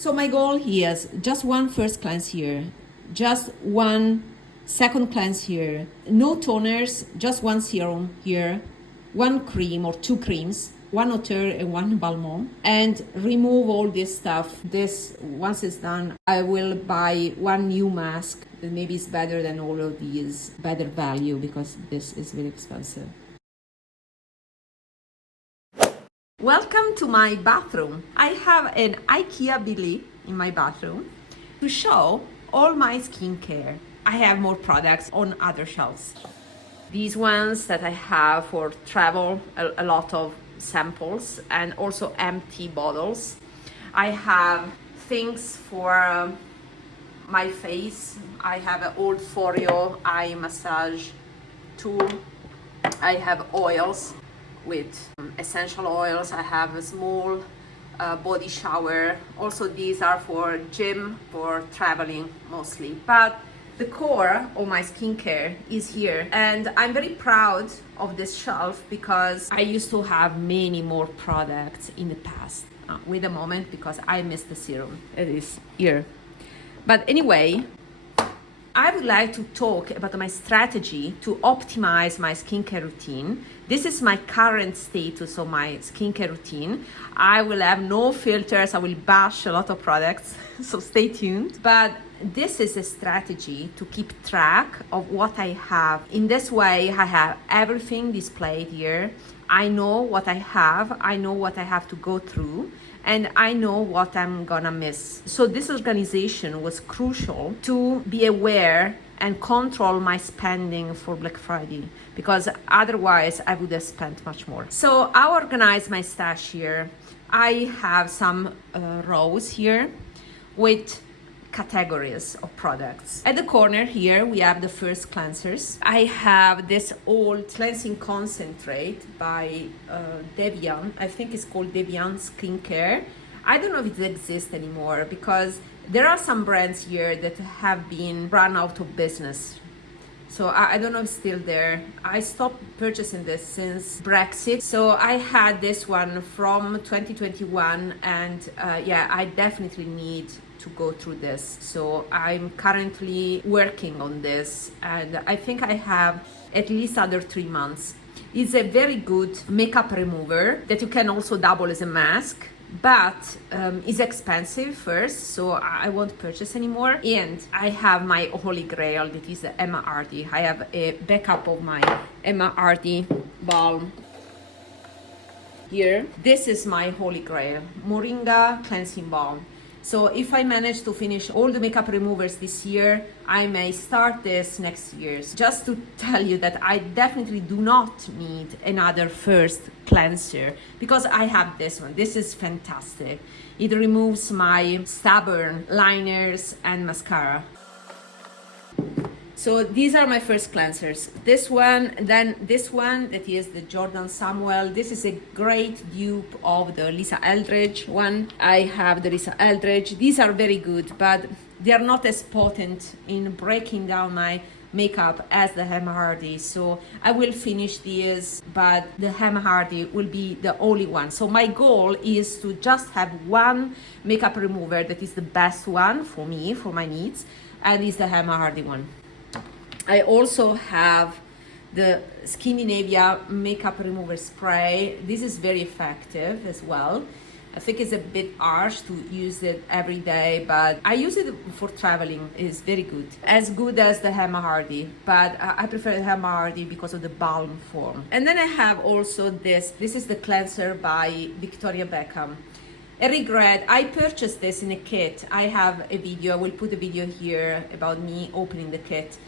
So my goal here is just one first cleanse here, just one second cleanse here, no toners, just one serum here, one cream or two creams, one AUTEUR and one VALMONT, and remove all this stuff. This, once it's done, I will buy one new mask that maybe is better than all of these, better value, because this is very expensive. Welcome to my bathroom. I have an IKEA Billy in my bathroom to show all my skincare. I have more products on other shelves. These ones that I have for travel, a lot of samples and also empty bottles. I have things for my face. I have an old Foreo eye massage tool. I have oils with essential oils. I have a small body shower. Also, these are for gym, for traveling mostly. But the core of my skincare is here, and I'm very proud of this shelf because I used to have many more products in the past. Wait a moment, because I missed the serum. It is here. But anyway, I would like to talk about my strategy to optimize my skincare routine. This is my current status of my skincare routine. I will have no filters. I will bash a lot of products, so stay tuned. But this is a strategy to keep track of what I have. In this way, I have everything displayed here. I know what I have. I know what I have to go through, and I know what I'm gonna miss. So this organization was crucial to be aware and control my spending for Black Friday, because otherwise I would have spent much more. So I organize my stash here. I have some rows here with categories of products. At the corner here we have the first cleansers. I have this old cleansing concentrate by Devian. I think it's called Devian Skincare. I don't know if it exists anymore, because there are some brands here that have been run out of business. So I don't know if it's still there. I stopped purchasing this since Brexit. So I had this one from 2021, and yeah, I definitely need to go through this. So I'm currently working on this, and I think I have at least other 3 months. It's a very good makeup remover that you can also double as a mask, but it's expensive first, so I won't purchase anymore. And I have my holy grail, that is the Emma Hardy. I have a backup of my Emma Hardy balm here. This is my holy grail, Moringa cleansing balm. So if I manage to finish all the makeup removers this year, I may start this next year. Just to tell you that I definitely do not need another first cleanser, because I have this one. This is fantastic. It removes my stubborn liners and mascara. So these are my first cleansers. This one, then this one, that is the Jordan Samuel. This is a great dupe of the Lisa Eldridge one. I have the Lisa Eldridge. These are very good, but they are not as potent in breaking down my makeup as the Emma Hardy. So I will finish these, but the Emma Hardy will be the only one. So my goal is to just have one makeup remover that is the best one for me, for my needs, and is the Emma Hardy one. I also have the Scandinavia makeup remover spray. This is very effective as well. I think it's a bit harsh to use it every day, but I use it for traveling. It's very good. As good as the Emma Hardy, but I prefer the Emma Hardy because of the balm form. And then I have also this. This is the cleanser by Victoria Beckham. A regret, I purchased this in a kit. I have a video, I will put a video here about me opening the kit.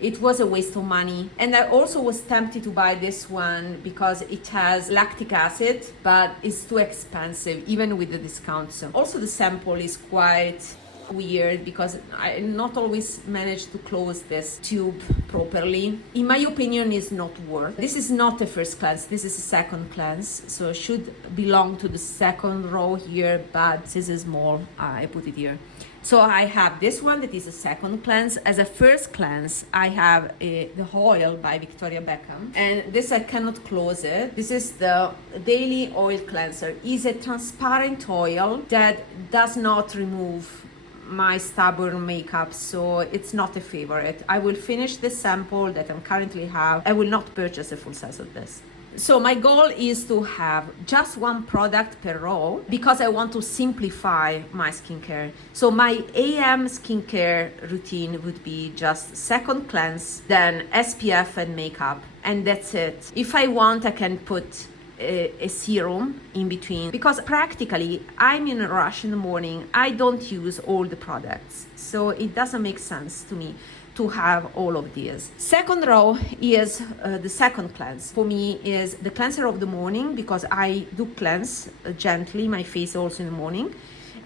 It was a waste of money. And I also was tempted to buy this one because it has lactic acid, but it's too expensive, even with the discount. So also the sample is quite weird because I not always manage to close this tube properly. In my opinion, it's not worth. This is not a first cleanse, this is a second cleanse, so it should belong to the second row here, but this is small, I put it here. So I have this one that is a second cleanse. As a first cleanse, I have the oil by Victoria Beckham, and this I cannot close it. This is the Daily Oil Cleanser. It's a transparent oil that does not remove my stubborn makeup, so it's not a favorite. I will finish this sample that I currently have. I will not purchase a full size of this. So my goal is to have just one product per row because I want to simplify my skincare. So my AM skincare routine would be just second cleanse, then SPF and makeup, and that's it. If I want, I can put a serum in between because practically I'm in a rush in the morning. I don't use all the products, so it doesn't make sense to me to have all of these. Second row is the second cleanse. For me is the cleanser of the morning because I do cleanse gently my face also in the morning,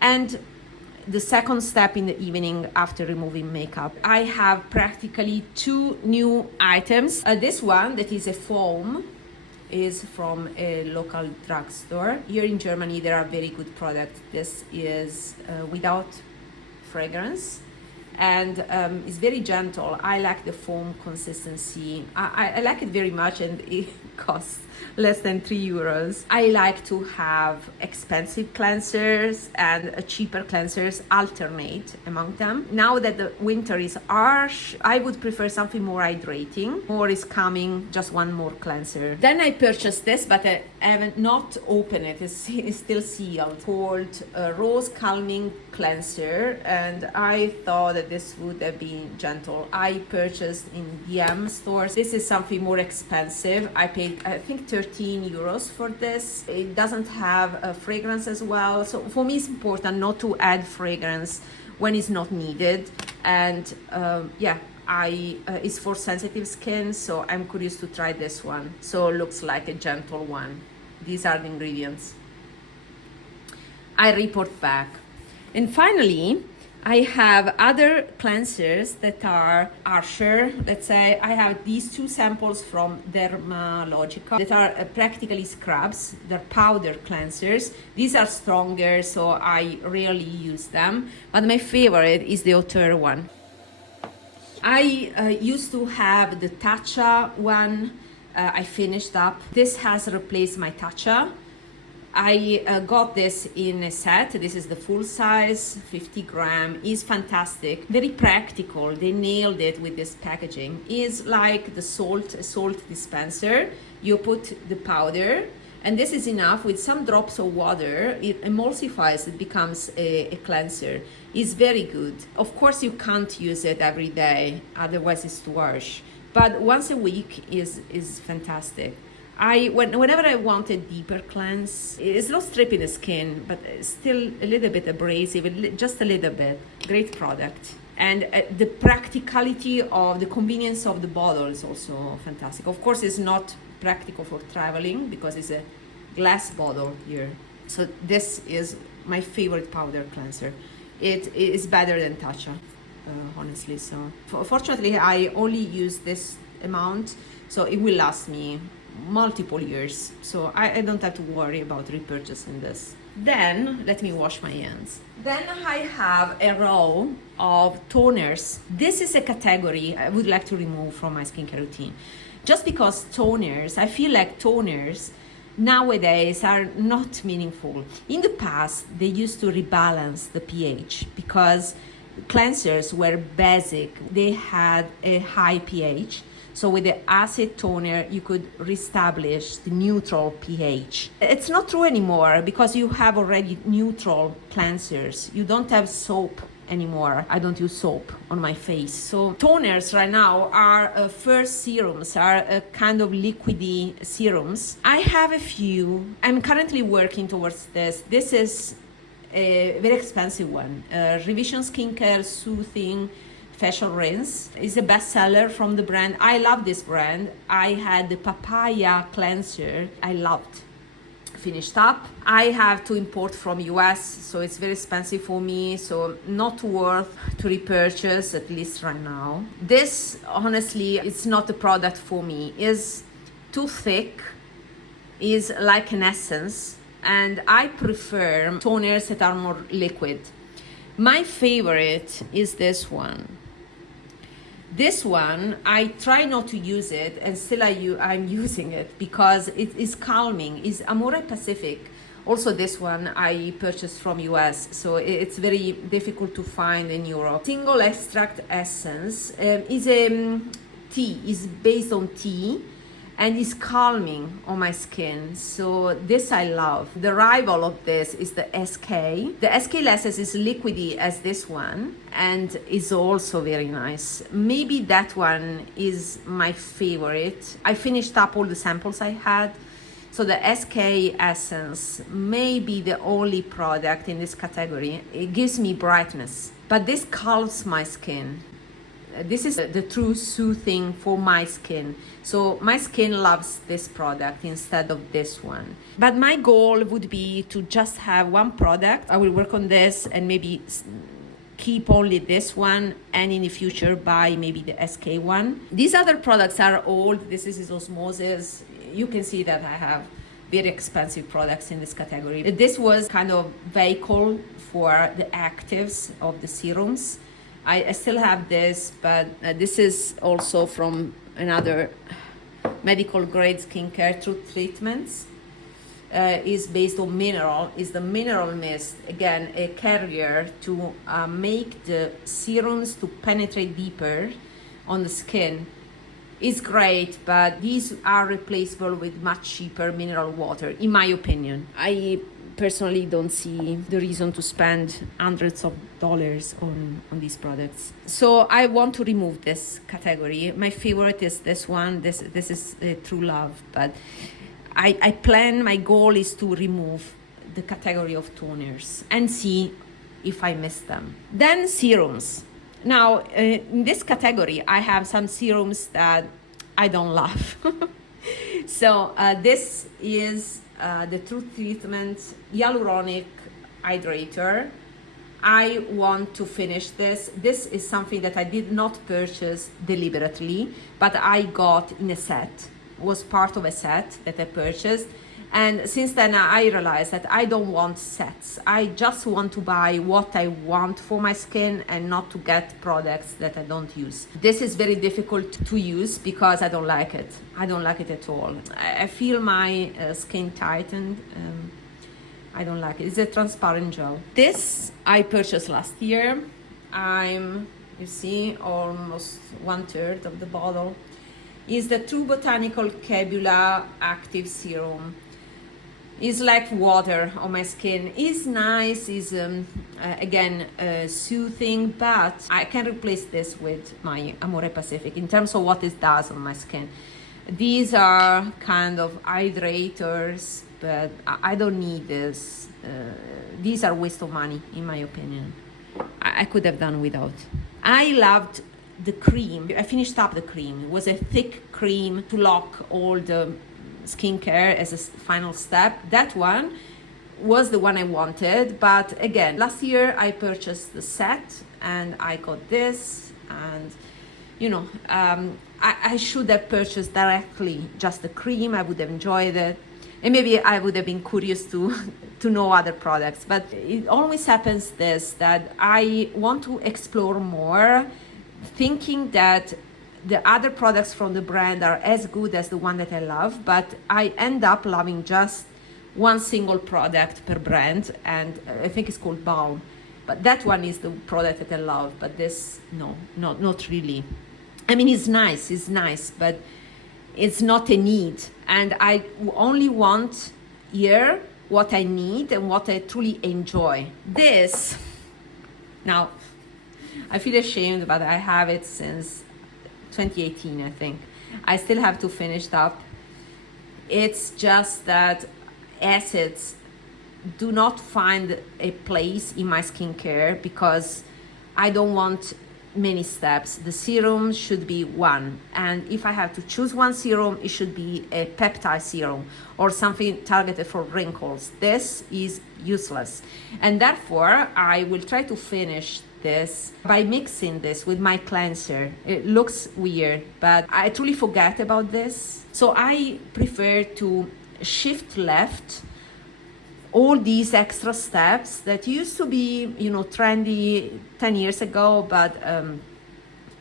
and the second step in the evening after removing makeup. I have practically two new items. This one that is a foam is from a local drugstore. Here in Germany there are very good products. This is without fragrance, and it's very gentle. I like the foam consistency. I like it very much, and it costs less than €3. I like to have expensive cleansers and cheaper cleansers alternate among them. Now that the winter is harsh, I would prefer something more hydrating. More is coming, just one more cleanser. Then I purchased this, but I haven't not opened it. It's still sealed, called Rose Calming Cleanser, and I thought that this would have been gentle. I purchased in DM stores. This is something more expensive. I paid, I think, €13 for this. It doesn't have a fragrance as well, so for me it's important not to add fragrance when it's not needed. And it's for sensitive skin, so I'm curious to try this one. So it looks like a gentle one. These are the ingredients. I report back. And finally, I have other cleansers that are harsher. Let's say I have these two samples from Dermalogica that are practically scrubs. They're powder cleansers. These are stronger, so I rarely use them. But my favorite is the AUTEUR one. I used to have the Tatcha one. I finished up. This has replaced my Tatcha. I got this in a set. This is the full size, 50 gram. Is fantastic, very practical. They nailed it with this packaging. Is like the salt dispenser. You put the powder, and this is enough. With some drops of water, it emulsifies. It becomes a cleanser. It's very good. Of course, you can't use it every day, otherwise it's too harsh. But once a week is fantastic. Whenever I want a deeper cleanse, it's not stripping the skin, but still a little bit abrasive, just a little bit. Great product. And the practicality of the convenience of the bottle is also fantastic. Of course, it's not practical for traveling because it's a glass bottle here. So this is my favorite powder cleanser. It is better than Tatcha, honestly. So fortunately, I only use this amount, so it will last me multiple years, so I don't have to worry about repurchasing this. Then let me wash my hands. Then I have a row of toners. This is a category I would like to remove from my skincare routine, just because toners, I feel like toners nowadays are not meaningful. In the past, they used to rebalance the pH because cleansers were basic. They had a high pH. So with the acid toner, you could reestablish the neutral pH. It's not true anymore because you have already neutral cleansers. You don't have soap anymore. I don't use soap on my face. So toners right now are first serums, are a kind of liquidy serums. I have a few. I'm currently working towards this. This is a very expensive one. Revision Skincare Soothing Facial Rinse is a bestseller from the brand. I love this brand. I had the papaya cleanser. I loved finished up. I have to import from US, so it's very expensive for me, so not worth to repurchase, at least right now. This, honestly, it's not a product for me. It's too thick, is like an essence, and I prefer toners that are more liquid. My favorite is this one. This one, I try not to use it, and still I'm using it because it is calming. It's AMOREPACIFIC. Also, this one I purchased from US, so it's very difficult to find in Europe. Single extract essence is a tea. Is based on tea, and is calming on my skin. So this I love. The rival of this is the SK. The SK Essence is liquidy as this one and is also very nice. Maybe that one is my favorite. I finished up all the samples I had. So the SK Essence may be the only product in this category. It gives me brightness, but this calms my skin. This is the true soothing for my skin. So my skin loves this product instead of this one. But my goal would be to just have one product. I will work on this and maybe keep only this one, and in the future buy maybe the SK one. These other products are old. This is osmosis. You can see that I have very expensive products in this category. This was kind of vehicle for the actives of the serums. I still have this, but this is also from another medical grade skincare, Truth Treatments. Is based on mineral, is the mineral mist, again a carrier to make the serums to penetrate deeper on the skin. It's great, but these are replaceable with much cheaper mineral water, in my opinion. I personally don't see the reason to spend hundreds of dollars on these products. So I want to remove this category. My favorite is this one. This is True Love, but I plan, my goal is to remove the category of toners and see if I miss them. Then serums. Now, in this category, I have some serums that I don't love. So this is the Truth Treatment Hyaluronic Hydrator. I want to finish this. This is something that I did not purchase deliberately, but I got in a set. Was part of a set that I purchased, and since then I realized that I don't want sets. I just want to buy what I want for my skin and not to get products that I don't use. This is very difficult to use because I don't like it. I don't like it at all. I feel my skin tightened. I don't like it. It's a transparent gel. This I purchased last year. You see, almost 1/3 of the bottle. Is the True Botanical Cabula Active Serum. It's like water on my skin. It's nice, is again soothing, but I can replace this with my AMOREPACIFIC in terms of what it does on my skin. These are kind of hydrators, but I don't need this. These are waste of money, in my opinion. I could have done without. I loved the cream. I finished up the cream. It was a thick cream to lock all the skincare as a final step. That one was the one I wanted, but again, last year I purchased the set and I got this, and you know, I should have purchased directly just the cream. I would have enjoyed it, and maybe I would have been curious to know other products, but it always happens that I want to explore more, thinking that the other products from the brand are as good as the one that I love, but I end up loving just one single product per brand, and I think it's called Balm. But that one is the product that I love, but this, no, not really. I mean, it's nice, but it's not a need. And I only want here what I need and what I truly enjoy. This, now, I feel ashamed, but I have it since 2018, I think. I still have to finish it up. It's just that acids do not find a place in my skincare because I don't want many steps. The serum should be one, and if I have to choose one serum, it should be a peptide serum or something targeted for wrinkles. This is useless, and therefore I will try to finish this by mixing this with my cleanser. It looks weird, but I truly forget about this, so I prefer to shift left all these extra steps that used to be, trendy 10 years ago, but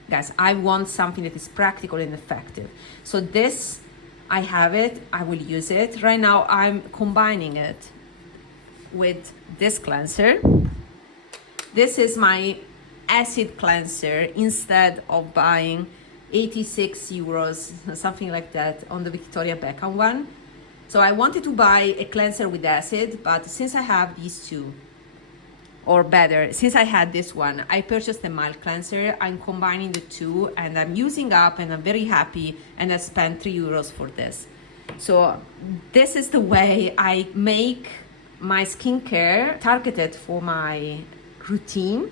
guys, I want something that is practical and effective. So this, I have it, I will use it. Right now I'm combining it with this cleanser. This is my acid cleanser instead of buying 86 euros, something like that, on the Victoria Beckham one. So I wanted to buy a cleanser with acid, but since I have these two, or better, since I had this one, I purchased a mild cleanser. I'm combining the two and I'm using up, and I'm very happy, and I spent 3 euros for this. So this is the way I make my skincare targeted for my routine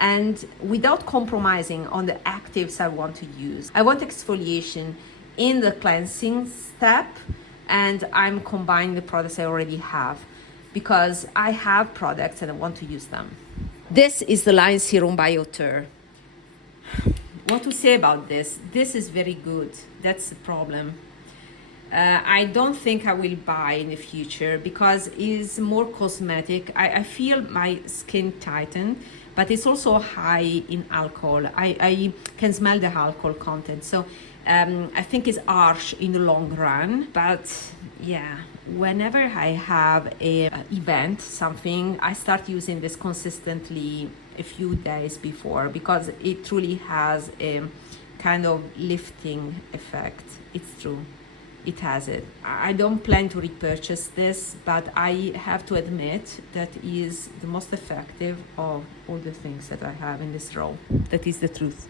and without compromising on the actives I want to use. I want exfoliation in the cleansing step, and I'm combining the products I already have because I have products and I want to use them. This is the line Serum by AUTEUR. What to say about this? This is very good. That's the problem. I don't think I will buy in the future because it's more cosmetic. I feel my skin tighten, but it's also high in alcohol. I can smell the alcohol content. So I think it's harsh in the long run, but yeah, whenever I have a event, something, I start using this consistently a few days before because it truly has a kind of lifting effect. It's true. It has it. I don't plan to repurchase this, but I have to admit that is the most effective of all the things that I have in this row. That is the truth.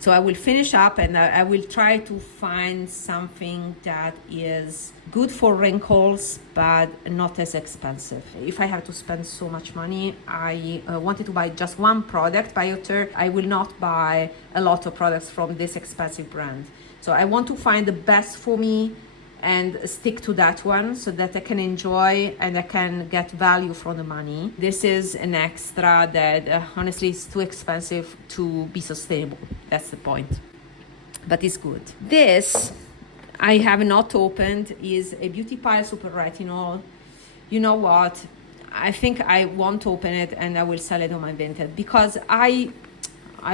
So I will finish up and I will try to find something that is good for wrinkles, but not as expensive. If I have to spend so much money, I wanted to buy just one product by AUTEUR. I will not buy a lot of products from this expensive brand. So I want to find the best for me and stick to that one so that I can enjoy and I can get value from the money. This is an extra that honestly is too expensive to be sustainable. That's the point. But it's good. This I have not opened is a Beauty Pile Super Retinol. You know what? I think I won't open it and I will sell it on my Vinted because I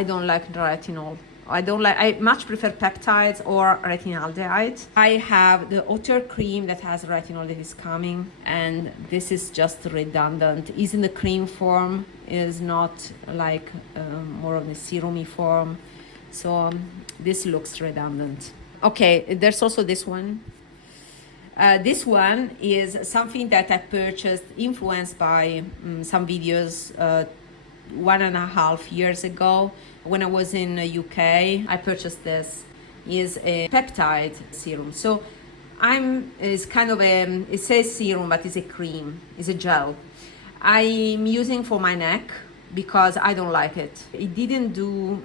don't like the retinol. I much prefer peptides or retinaldehyde. I have the AUTEUR cream that has retinol that is coming, and this is just redundant. It's in the cream form, is not like more of the serumy form. So this looks redundant. Okay, there's also this one. This one is something that I purchased, influenced by some videos 1.5 years ago. When I was in the UK, I purchased this. Is a peptide serum. So it's kind of it says serum, but it's a cream, it's a gel. I'm using for my neck because I don't like it. It didn't do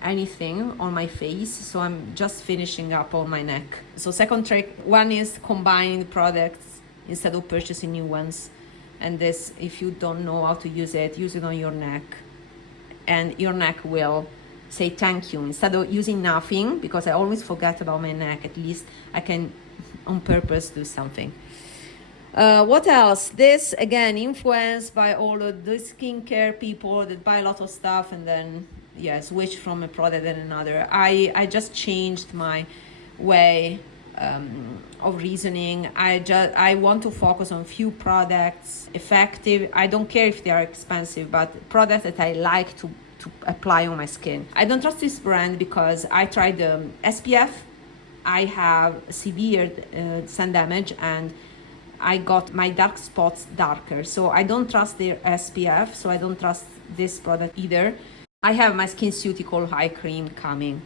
anything on my face, so I'm just finishing up on my neck. So second trick, one is combining products instead of purchasing new ones. And this, if you don't know how to use it on your neck. And your neck will say thank you. Instead of using nothing, because I always forget about my neck, at least I can on purpose do something. What else? This, again, influenced by all of the skincare people that buy a lot of stuff and then, switch from a product and another. I just changed my way of reasoning. I want to focus on few products, effective. I don't care if they are expensive, but products that I like to apply on my skin. I don't trust this brand because I tried the SPF. I have severe sun damage and I got my dark spots darker. So I don't trust their SPF, so I don't trust this product either. I have my SkinCeutical eye cream coming.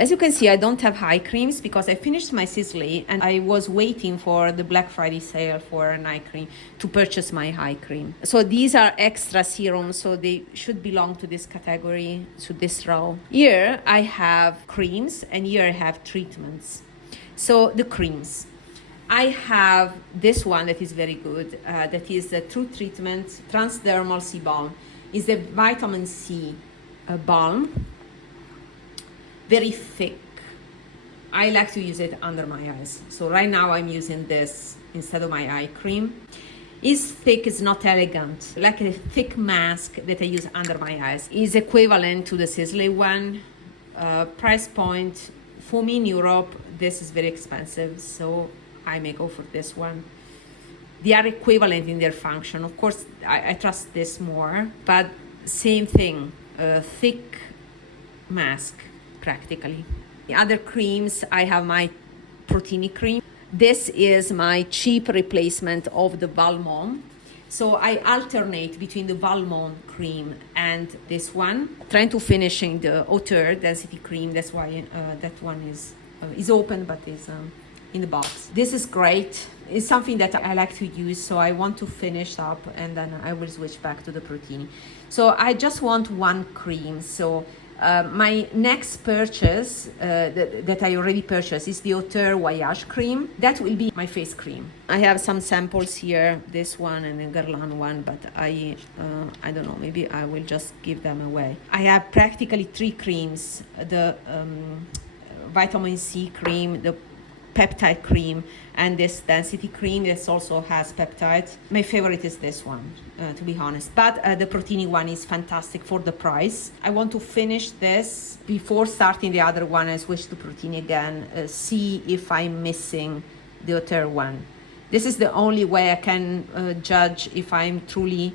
As you can see, I don't have eye creams because I finished my Sisley and I was waiting for the Black Friday sale for an eye cream to purchase my eye cream. So these are extra serums, so they should belong to this category, to this row. Here I have creams and here I have treatments. So the creams. I have this one that is very good. That is the True Treatment Transdermal Sea Balm. It's a vitamin C balm. Very thick. I like to use it under my eyes. So right now I'm using this instead of my eye cream. It's thick, it's not elegant. Like a thick mask that I use under my eyes. Is equivalent to the Sisley one. Price point, for me in Europe, this is very expensive. So I may go for this one. They are equivalent in their function. Of course, I trust this more, but same thing, a thick mask practically. The other creams, I have my Protini cream. This is my cheap replacement of the VALMONT. So I alternate between the VALMONT cream and this one. Trying to finishing the AUTEUR Density cream. That's why that one is open, but is in the box. This is great. It's something that I like to use, so I want to finish up and then I will switch back to the Protini. So I just want one cream. So my next purchase that I already purchased is the AUTEUR Voyage cream. That will be my face cream. I have some samples here, this one and the Guerlain one, but I don't know, maybe I will just give them away. I have practically 3 creams, the vitamin C cream, the peptide cream, and this density cream that also has peptides. My favorite is this one, to be honest, but the Protini one is fantastic for the price. I want to finish this before starting the other one and switch to Protini again, see if I'm missing the AUTEUR one. This is the only way I can judge if I'm truly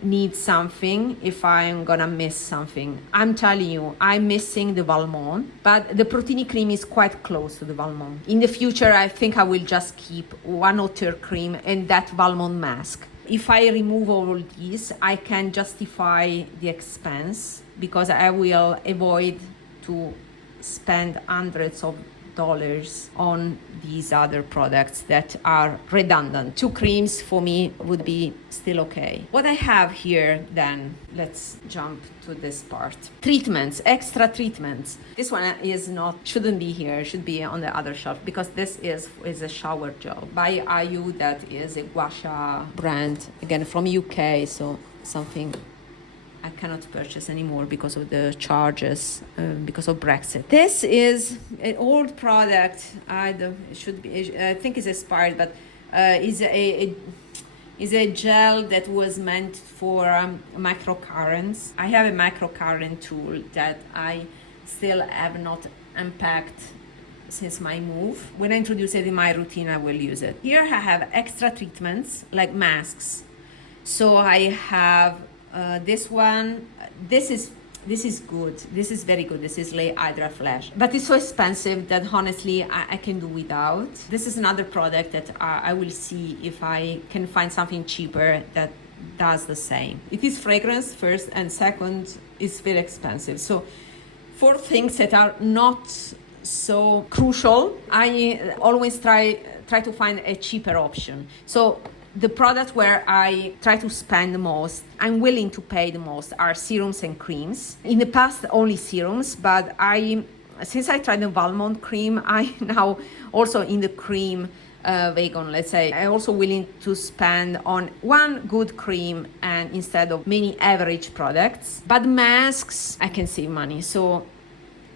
need something, if I'm gonna miss something. I'm telling you, I'm missing the VALMONT, but the Protini cream is quite close to the VALMONT. In the future, I think I will just keep one AUTEUR cream and that VALMONT mask. If I remove all these, I can justify the expense because I will avoid to spend hundreds of dollars on these other products that are redundant. 2 creams for me would be still okay. What I have here then, let's jump to this part. Treatments, extra treatments. This one shouldn't be here, should be on the other shelf because this is a shower gel by IU, that is a gua sha brand, again from UK, so something I cannot purchase anymore because of the charges, because of Brexit. This is an old product. I think it's expired, but is a gel that was meant for microcurrents. I have a microcurrent tool that I still have not unpacked since my move. When I introduce it in my routine, I will use it. Here I have extra treatments like masks. So I have this one. This is good. This is very good. This is Lay Hydra Flash, but it's so expensive that honestly I can do without. This is another product that I will see if I can find something cheaper that does the same. It is fragrance first, and second, it's very expensive. So for things that are not so crucial, I always try to find a cheaper option. So the products where I try to spend the most, I'm willing to pay the most, are serums and creams. In the past, only serums, but since I tried the VALMONT cream, I now also in the cream vegan, let's say, I'm also willing to spend on one good cream and instead of many average products. But masks, I can save money. So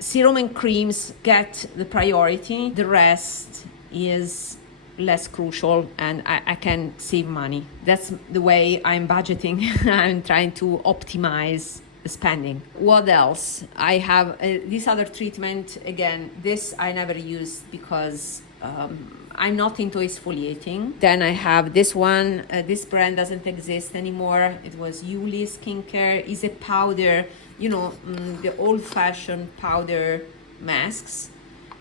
serum and creams get the priority. The rest is less crucial and I can save money. That's the way I'm budgeting. I'm trying to optimize the spending. What else? I have this other treatment. Again, this I never used because I'm not into exfoliating. Then I have this one. This brand doesn't exist anymore. It was Yuli Skincare. It's a powder, the old-fashioned powder masks.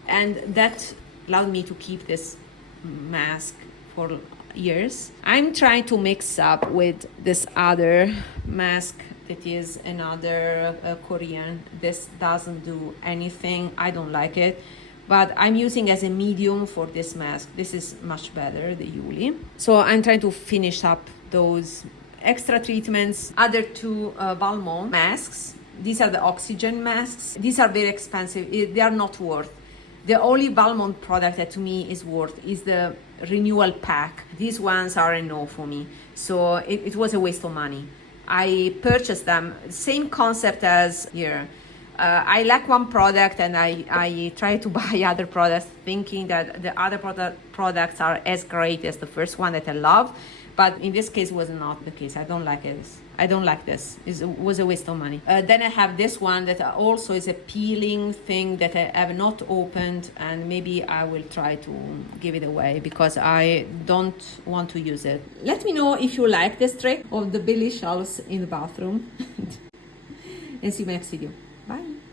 And that allowed me to keep this mask for years. I'm trying to mix up with this other mask It is another Korean. This doesn't do anything. I don't like it. But I'm using as a medium for this mask. This is much better, the Yuli. So I'm trying to finish up those extra treatments. Other two VALMONT masks. These are the oxygen masks. These are very expensive. They are not worth. The only VALMONT product that to me is worth is the renewal pack. These ones are a no for me. So it was a waste of money. I purchased them. Same concept as here. I like one product and I try to buy other products thinking that the other products are as great as the first one that I love. But in this case, was not the case. I don't like it. I don't like this. It was a waste of money. Then I have this one that also is a peeling thing that I have not opened, and maybe I will try to give it away because I don't want to use it. Let me know if you like this trick of the Billy shelves in the bathroom. And see you next video. Bye.